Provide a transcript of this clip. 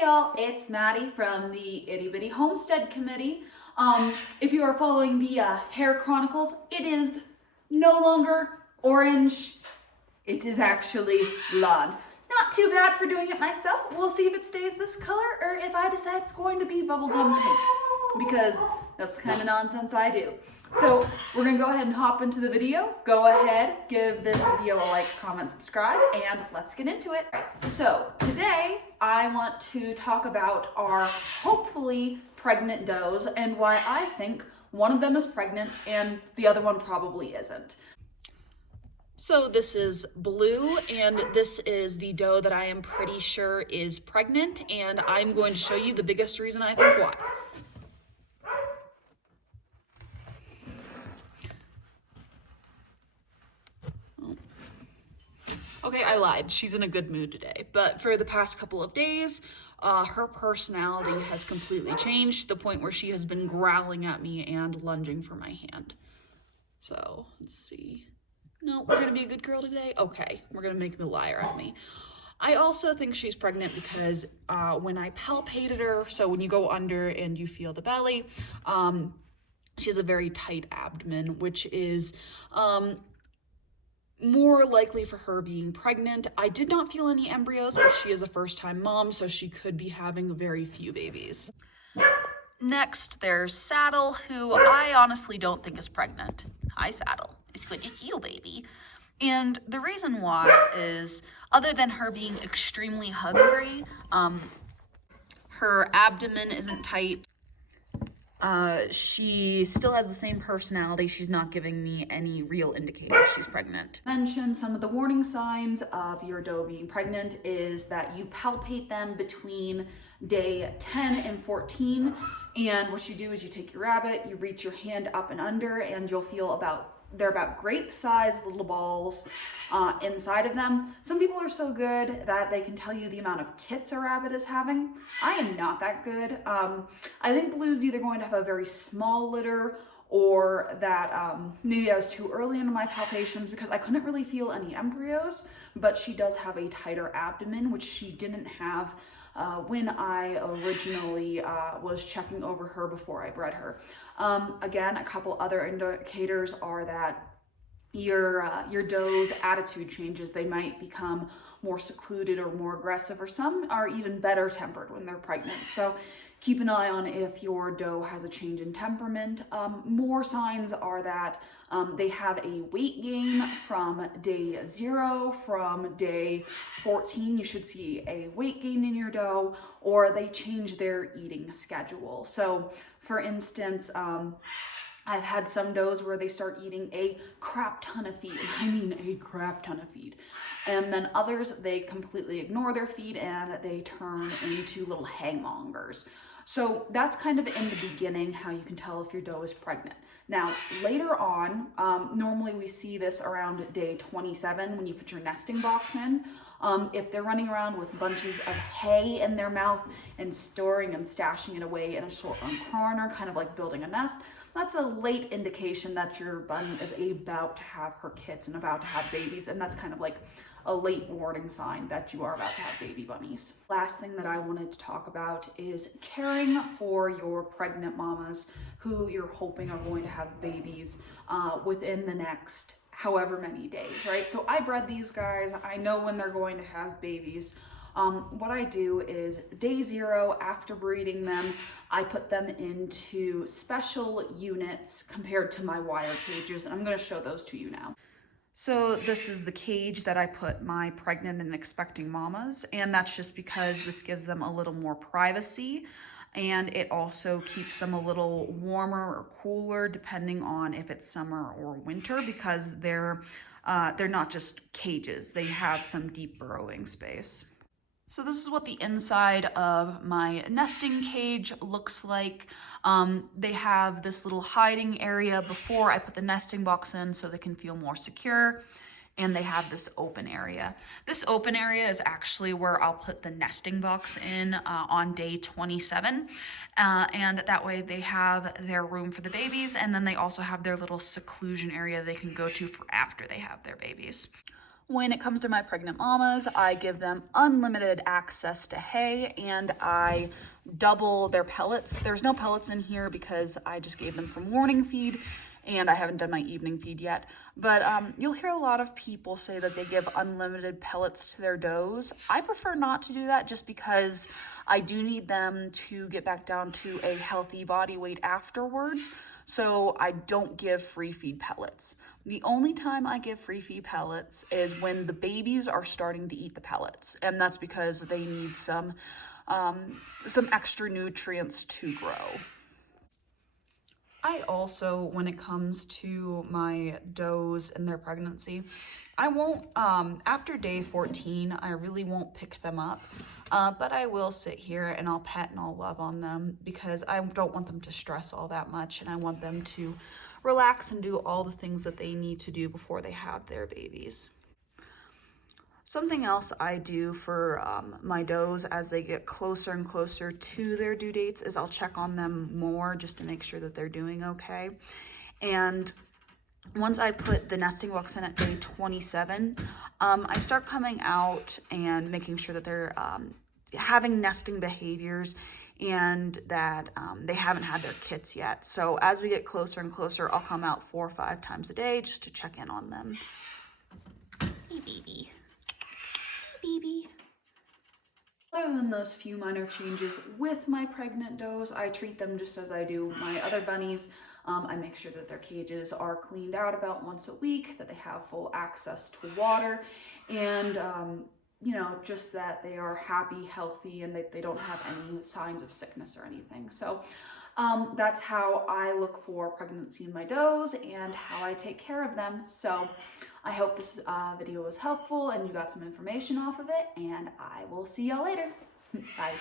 Hey y'all, it's Maddie from the Itty Bitty Homestead Committee. If you are following the Hair Chronicles, it is no longer orange. It is actually blonde. Not too bad for doing it myself. We'll see if it stays this color or if I decide it's going to be bubblegum pink, because that's the kind of nonsense I do. So we're gonna go ahead and hop into the video. Go ahead, give this video a like, comment, subscribe, and let's get into it. So today I want to talk about our hopefully pregnant does and why I think one of them is pregnant and the other one probably isn't. So this is Blue, and this is the doe that I am pretty sure is pregnant, and I'm going to show you the biggest reason I think why. Okay, I lied. She's in a good mood today. But for the past couple of days, her personality has completely changed to the point where she has been growling at me and lunging for my hand. So, let's see. No, we're gonna be a good girl today? Okay, we're gonna make the liar out of me. I also think she's pregnant because when I palpated her, so when you go under and you feel the belly, she has a very tight abdomen, which is more likely for her being pregnant. I did not feel any embryos, but she is a first-time mom, so she could be having very few babies. Next, there's Saddle, who I honestly don't think is pregnant. Hi, Saddle. It's good to see you, baby. And the reason why is, other than her being extremely hungry, her abdomen isn't tight. She still has the same personality. She's not giving me any real indicator she's pregnant. Mention some of the warning signs of your doe being pregnant is that you palpate them between day 10 and 14. And what you do is you take your rabbit, you reach your hand up and under, and you'll feel they're about grape-sized little balls inside of them. Some people are so good that they can tell you the amount of kits a rabbit is having. I am not that good. I think Blue's either going to have a very small litter or that maybe I was too early into my palpations because I couldn't really feel any embryos, but she does have a tighter abdomen, which she didn't have when I originally was checking over her before I bred her. Again, a couple other indicators are that your doe's attitude changes. They might become more secluded or more aggressive, or some are even better tempered when they're pregnant. So keep an eye on if your doe has a change in temperament. More signs are that they have a weight gain from day 0, from day 14. You should see a weight gain in your doe, or they change their eating schedule. So for instance, I've had some does where they start eating a crap ton of feed. I mean a crap ton of feed. And then others, they completely ignore their feed and they turn into little hangmongers. So that's kind of in the beginning how you can tell if your doe is pregnant. Now, later on, normally we see this around day 27 when you put your nesting box in. If they're running around with bunches of hay in their mouth and storing and stashing it away in a short corner, kind of like building a nest, that's a late indication that your bunny is about to have her kits and about to have babies, and that's kind of like a late warning sign that you are about to have baby bunnies. Last thing that I wanted to talk about is caring for your pregnant mamas who you're hoping are going to have babies within the next however many days, right? So I bred these guys. I know when they're going to have babies. What I do is day 0 after breeding them, I put them into special units compared to my wire cages, and I'm going to show those to you now. So this is the cage that I put my pregnant and expecting mamas, and that's just because this gives them a little more privacy, and it also keeps them a little warmer or cooler depending on if it's summer or winter, because they're not just cages, they have some deep burrowing space. So this is what the inside of my nesting cage looks like. They have this little hiding area before I put the nesting box in so they can feel more secure. And they have this open area. This open area is actually where I'll put the nesting box in on day 27. And that way they have their room for the babies, and then they also have their little seclusion area they can go to for after they have their babies. When it comes to my pregnant mamas, I give them unlimited access to hay and I double their pellets. There's no pellets in here because I just gave them from morning feed and I haven't done my evening feed yet. But you'll hear a lot of people say that they give unlimited pellets to their does. I prefer not to do that just because I do need them to get back down to a healthy body weight afterwards. So I don't give free feed pellets. The only time I give free feed pellets is when the babies are starting to eat the pellets, and that's because they need some extra nutrients to grow. I also, when it comes to my does and their pregnancy, I won't, after day 14, I really won't pick them up, but I will sit here and I'll pet and I'll love on them because I don't want them to stress all that much and I want them to relax and do all the things that they need to do before they have their babies. Something else I do for my does as they get closer and closer to their due dates is I'll check on them more just to make sure that they're doing okay. And once I put the nesting books in at day 27, I start coming out and making sure that they're having nesting behaviors and that they haven't had their kits yet. So as we get closer and closer, I'll come out 4 or 5 times a day just to check in on them. Hey, baby. Baby. Other than those few minor changes with my pregnant does, I treat them just as I do my other bunnies. I make sure that their cages are cleaned out about once a week, that they have full access to water, and you know, just that they are happy, healthy, and that they don't have any signs of sickness or anything. So that's how I look for pregnancy in my does and how I take care of them. So I hope this video was helpful and you got some information off of it, and I will see y'all later. Bye.